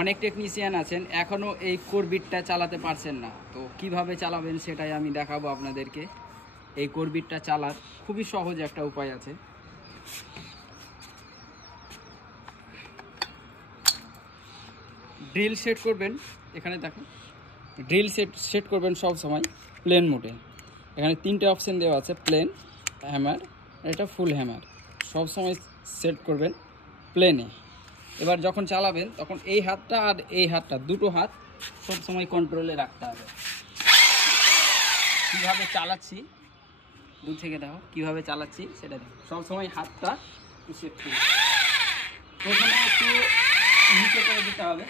অনেক টেকনিশিয়ান আছেন এখনও এই কোর বিটটা চালাতে পারছেন না, তো কিভাবে চালাবেন সেটাই আমি দেখাবো আপনাদেরকে। এই কোর বিটটা চালার খুবই সহজ একটা উপায় আছে। ড্রিল সেট করবেন, এখানে দেখুন ড্রিল সেট করবেন সব সময় প্লেন মোডে। এখানে 3টে অপশান দেওয়া আছে, প্লেন, হ্যামার, এটা ফুল হ্যামার। সব সময় সেট করবেন প্লেনে। এবার যখন চালাবেন তখন এই হাতটা আর এই হাতটা, দুটো হাত সব সময় কন্ট্রোলে রাখতে হবে। কীভাবে চালাচ্ছি দূর থেকে দেখো, কীভাবে চালাচ্ছি সেটা দেখো। সবসময় হাতটা একটু সেট করবে, প্রথমে একটু নিচে করে দিতে হবে।